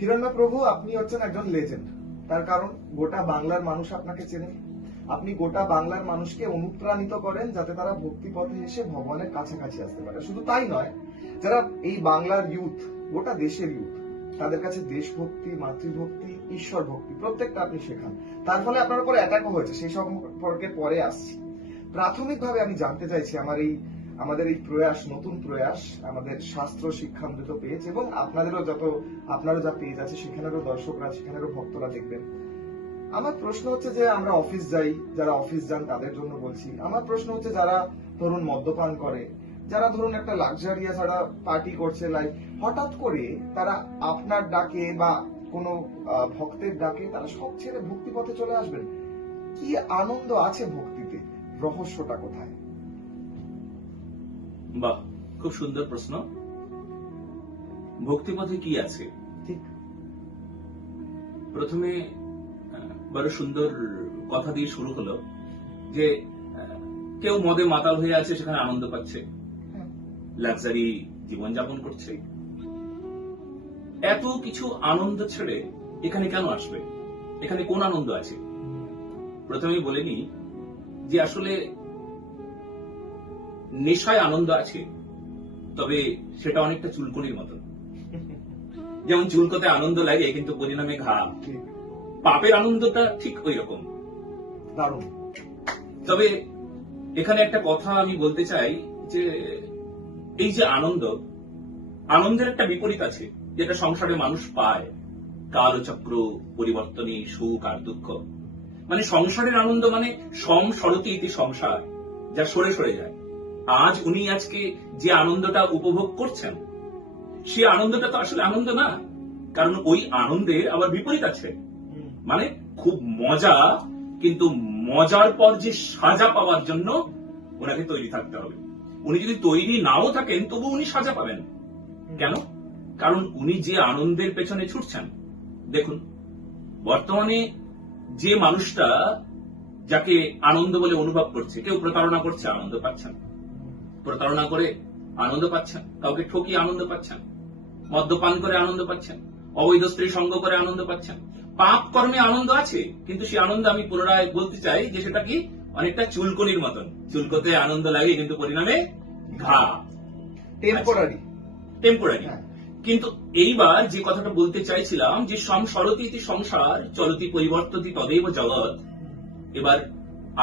হিরণ্য প্রভু আপনি হচ্ছেন একজন লেজেন্ড তার কারণ, গোটা বাংলার মানুষ আপনাকে চেনে। আপনি গোটা বাংলার মানুষকে অনুপ্রাণিত করেন যাতে তারা ভক্তি পথে এসে ভগবানের কাছাকাছি আসতে পারে। শুধু তাই নয়, যারা এই বাংলার ইউথ গোটা দেশের ইউথ তাদের কাছে দেশভক্তি, মাতৃভক্তি, ঈশ্বর ভক্তি, প্রত্যেকটা আপনি শেখান। তার ফলে আপনার উপর অ্যাটাকও হয়েছে। সেই সম্পর্কে পরে আসছি। প্রাথমিকভাবে আমি জানতে চাইছি, আমার এই আমাদের এই প্রয়াস, নতুন প্রয়াস আমাদের শাস্ত্র শিক্ষামৃত পেজ এবং আপনাদেরও যত, আপনারও যা পেজ আছে, সেখানেরও দর্শকরা, সেখানেরও ভক্তরা দেখবেন। আমার প্রশ্ন হচ্ছে যে আমরা অফিস যাই, যারা অফিস যান তাদের জন্য বলছি। আমার প্রশ্ন হচ্ছে যারা ধরুন মদ্যপান করে, যারা ধরুন একটা লাক্সারিয়াস একটা পার্টি করছে লাইক হঠাৎ করে তারা আপনার ডাকে বা কোনো ভক্তের ডাকে তারা সব ছেড়ে ভক্তি পথে চলে আসবেন। কি আনন্দ আছে ভক্তিতে? রহস্যটা কোথায়? বাহ খুব সুন্দর প্রশ্ন। ভক্তিপথে কি আছে? প্রথমে বড় সুন্দর কথা দিয়ে শুরু হলো যে কেউ মদে মাতাল হয়ে আছে সেখানে আনন্দ পাচ্ছে। হ্যাঁ। লাক্সারি জীবনযাপন করছে। এত কিছু আনন্দ ছেড়ে এখানে কেন আসবে? এখানে কোন আনন্দ আছে? প্রথমেই বলে নিই যে আসলে নেশায় আনন্দ আছে তবে সেটা অনেকটা চুলকুনির মতন যেমন চুলকোতে আনন্দ লাগে কিন্তু পরিণামে ঘা পাপের আনন্দটা ঠিক ওই রকম। দারুণ। তবে এখানে একটা কথা আমি বলতে চাই যে এই যে আনন্দ আনন্দের একটা বিপরীত আছে যেটা সংসারে মানুষ পায়। কালচক্র পরিবর্তনী সুখ আর দুঃখ। মানে সংসারের আনন্দ মানে সম সরতি ইতি সংসার যা সরে সরে যায়। আজ উনি আজকে যে আনন্দটা উপভোগ করছেন, সে আনন্দটা তো আসলে আনন্দ না, কারণ ওই আনন্দের আবার বিপরীত আছে। মানে খুব মজা, কিন্তু মজার পর যে সাজা পাওয়ার জন্য ওনাকে তৈরি থাকতে হবে। উনি যদি তৈরি নাও থাকেন, তবু উনি সাজা পাবেন। কেন? কারণ উনি যে আনন্দের পেছনে ছুটছেন। দেখুন, বর্তমানে যে মানুষটা যাকে আনন্দ বলে অনুভব করছে, কেউ প্রতারণা করছে, আনন্দ পাচ্ছেন প্রতারণা করে আনন্দ পাচ্ছেন কাউকে ঠকিয়ে আনন্দ পাচ্ছেন মদ্যপান করে আনন্দ পাচ্ছেন অবৈধ স্ত্রী সঙ্গ করে আনন্দ পাচ্ছেন। পাপ কর্মে আনন্দ আছে কিন্তু সেই আনন্দ আমি পুনরায় বলতে চাই যে সেটা কি অনেকটা চুলকনির মতন। চুলকোতে আনন্দ লাগে কিন্তু পরিণামে ঘা। টেম্পোরারি টেম্পোরারি হ্যাঁ। কিন্তু এইবার যে কথাটা বলতে চাইছিলাম যে সম সরতি ইতি সংসার চলতি পরিবর্ততি তদেব জগৎ এবার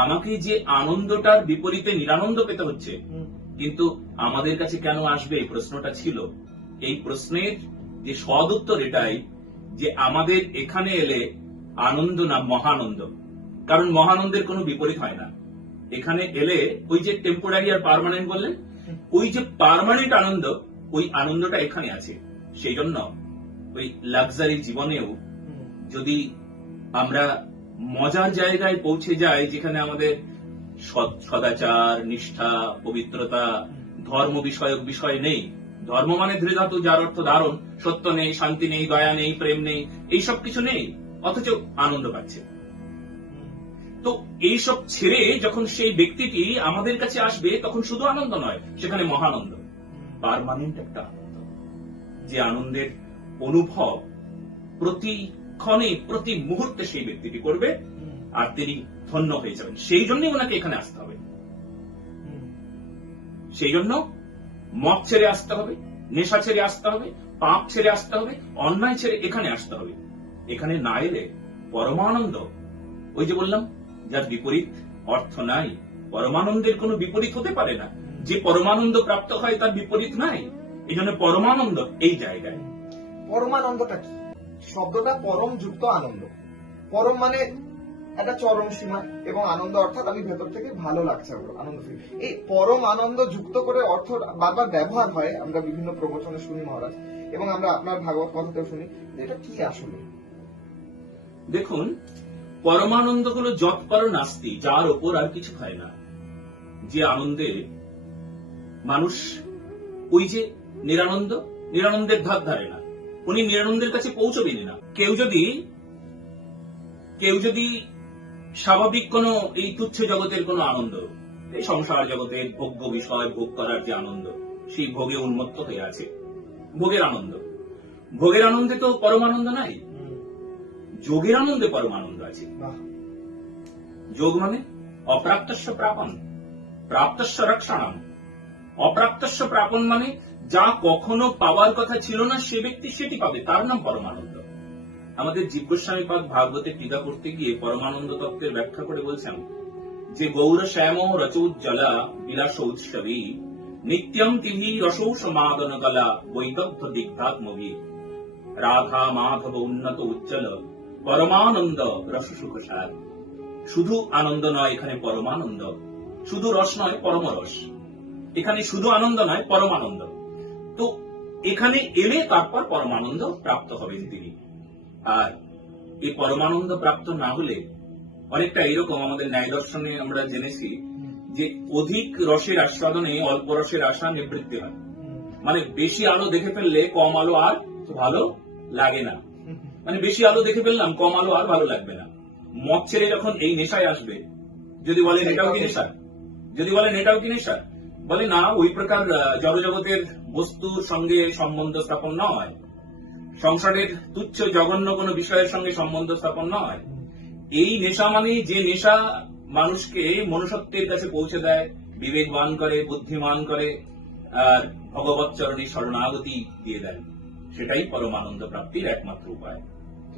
আমাকে যে আনন্দটার বিপরীতে নিরানন্দ পেতে হচ্ছে কিন্তু আমাদের কাছে কেন আসবে? এই প্রশ্নটা ছিল। এই প্রশ্নের যে সদ উত্তর এটাই যে আমাদের এখানে এলে আনন্দ না মহানন্দ? কারণ মহানন্দের কোনো বিপরীত হয় না। এখানে এলে ওই যে টেম্পোরারি আর পার্মানেন্ট বললেন ওই যে পার্মানেন্ট আনন্দ ওই আনন্দটা এখানে আছে। সেই জন্য ওই লাক্সারি জীবনেও যদি আমরা মজার জায়গায় পৌঁছে যাই যেখানে আমাদের সদাচার, নিষ্ঠা, পবিত্রতা, ধর্ম বিষয়ক বিষয় নেই। ধর্ম মানে ধীরে ধাতু, যার অর্থ ধারণ। সত্য নেই, শান্তি নেই, দয়া নেই, প্রেম নেই এইসব কিছু নেই, অথচ আনন্দ পাচ্ছে। তো এইসব ছেড়ে যখন সেই ব্যক্তিটি আমাদের কাছে আসবে, তখন শুধু আনন্দ নয়, সেখানে মহানন্দ। পারমানেন্ট একটা আনন্দ। যে আনন্দের অনুভব প্রতিক্ষণে প্রতি মুহূর্তে সেই ব্যক্তিটি করবে আর তিনি ধন্য হয়ে যাবেন। সেই জন্যই ওনাকে এখানে আসতে হবে। সেই জন্য মদ ছেড়ে আসতে হবে, নেশা ছেড়ে আসতে হবে, পাপ ছেড়ে আসতে হবে, অন্যায় ছেড়ে এখানে আসতে হবে। এখানে না এলে পরমানন্দ, ওই যে বললাম, যার বিপরীত অর্থ নাই, পরমানন্দের কোনো বিপরীত হতে পারে না। যে পরমানন্দ প্রাপ্ত হয় তার বিপরীত নাই। এই জন্য পরমানন্দ এই জায়গায়। পরমানন্দটা কি? শব্দটা পরম যুক্ত আনন্দ। পরম মানে একটা চরম সীমা এবং আনন্দ, অর্থাৎ আমি ভেতর থেকে ভালো লাগছে ওগুলো আনন্দ feel। এই পরম আনন্দ যুক্ত করে অর্থ বারবার ব্যবহার হয়, আমরা বিভিন্ন প্রবচনে শুনি মহারাজ, এবং আমরা আপনার ভাগবত কথাতেও শুনি এটা কি আসলে? দেখুন পরমানন্দ হলো যৎপর নাস্তি, যার ওপর আর কিছু হয় না। যে আনন্দে মানুষ, ওই যে নিরানন্দ, নিরানন্দের ধার ধারে না। উনি নিরানন্দের কাছে পৌঁছবেনই না। কেউ যদি কেউ যদি স্বাভাবিক কোনো এই তুচ্ছ জগতের কোনো আনন্দ? এই সংসার জগতের ভোগ্য বিষয় ভোগ করার যে আনন্দ সেই ভোগে উন্মত্ত হয়ে আছে। ভোগের আনন্দ। ভোগের আনন্দে তো পরমানন্দ নাই। যোগের আনন্দে পরমানন্দ আছে। যোগ মানে অপ্রাপ্তস্য প্রাপন প্রাপ্তস্য রক্ষণম। অপ্রাপ্তস্য প্রাপন মানে যা কখনো পাওয়ার কথা ছিল না সে ব্যক্তি সেটি পাবে। তার নাম পরমানন্দ। আমাদের জীবগোস্বামী পাদ ভাগবতে টিকা করতে গিয়ে পরমানন্দ তত্ত্বের ব্যাখ্যা করে বলছেন, যে গৌর শ্যাম রচৌজ্জ্বলা বিলাস উৎসবী নিত্যম তিহি রসৌ সমাদন কলা বৈদগ্ধ দিগ্ধাত্মবী রাধা মাধব উন্নত উজ্জ্বল, পরমানন্দ রস সুখ সার শুধু আনন্দ নয় এখানে পরমানন্দ, শুধু রস নয় পরমরস এখানে শুধু আনন্দ নয় পরমানন্দ। তো এখানে এলে তারপর পরমানন্দ প্রাপ্ত হবেন তিনি। এই পরমানন্দ প্রাপ্ত না হলে অনেকটা এরকম আমাদের ন্যায় দর্শনে আমরা জেনেছি যে অধিক রসের আস্বাদনে অল্প রসের আশা নিবৃত্তি হয়। মানে বেশি আলো দেখে ফেললে কম আলো আর ভালো লাগে না। মানে বেশি আলো দেখে ফেললাম কম আলো আর ভালো লাগবে না। মদ ছেড়ে যখন এই নেশায় আসবে যদি বলেন এটাও কি নেশা? যদি বলেন এটাও কি নেশা? বলে না ওই প্রকার জড়জগতের বস্তুর সঙ্গে সম্বন্ধ স্থাপন নয়। সংসারের তুচ্ছ জঘন্য কোনো বিষয়ের সঙ্গে সম্বন্ধ স্থাপন নয়। এই নেশা মানে যে নেশা মানুষকে মনুষত্বের কাছে পৌঁছে দেয়, বিবেকবান করে, বুদ্ধিমান করে, আর ভগবত চরণে শরণাগতি দিয়ে দেয়। সেটাই পরমানন্দ প্রাপ্তির একমাত্র উপায়।